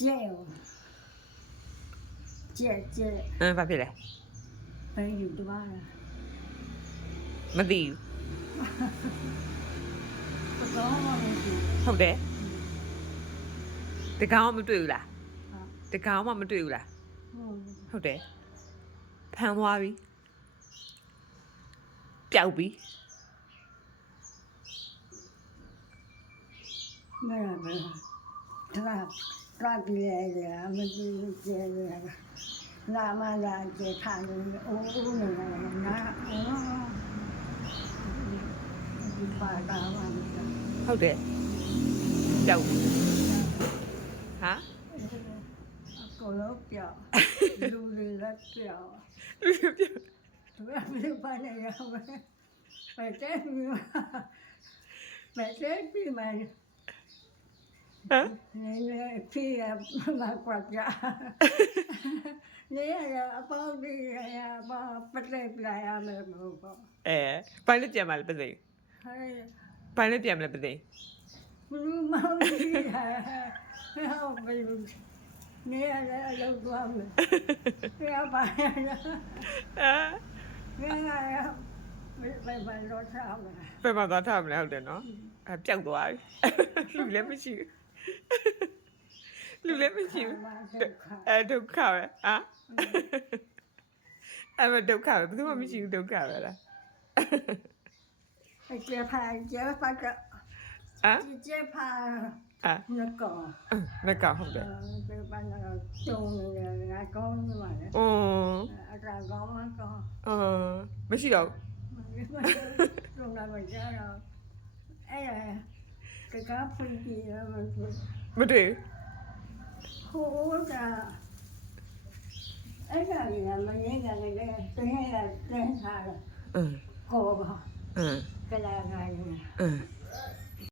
ကျဲဘာဖြစ်လဲ ဘယ်ယူသွားလဲ မသိဘူး တော့မှမသိ ဟုတ်တယ်တကောင်မတွေ့ဘူးလား ဟာ တကောင်မှမတွေ့ဘူးလား ဟုတ်တယ်ဖမ်းသွားပြီပျောက်ပြီ မဲမဲကပြေးရမသိကျဲရလာမလာကျဲခါလို့အိုးနေတာနာဒီပါတာပါ ဟုတ်တယ်ပျောက်ပြီဟာ အကုန်လုံးပြောင်းလူတွေလည်းပြောင်း သူကဘယ်ပါနေရမလဲပဲတဲ့ပြီးမှ ဟမ် နေဖေးရမကွာကြနေရအပေါင်းကြီးရပါပတ်လက်ပြရမယ်မဟုတ်ပါ ဘာလို့ပြန်မလဲပသိ ဟဲ့ ဘာလို့ပြန်မလဲပသိ ဘူးမောင်ကြီးဟဲ့ဟောဘယ်နေရအလုပ်သွားမယ်ရပါရ အာ နေရဘယ်တော့ထားမလဲ ဘယ်မှာသွားထားမလဲဟုတ်တယ်နော်ပျောက်သွားပြီလူလည်းမရှိဘူးလူလည်းမရှိဘူးဒုက္ခပဲအာမဒုက္ခပဲဘယ်သူမှမရှိဘူးဒုက္ခပဲလား ကျေဖာက အာ ကျေဖာ အာ နကော မကောဟုတ်တယ် ကျေဖာကတော့တုံးနေတယ်ငါကောင်းနေပါလေ အတာကောင်းမကောင်း မရှိတော့ တုံးလာမကြတော့အဲ့ဒါကဖွင့်ကြည့်ရမှာ မတွေ့ ဟိုကအဲ့ဒါကြီးမင်းကလည်းတင်းရတင်းထားတယ် ဘူး ကိုက အင်း ကလာခိုင်း အင်း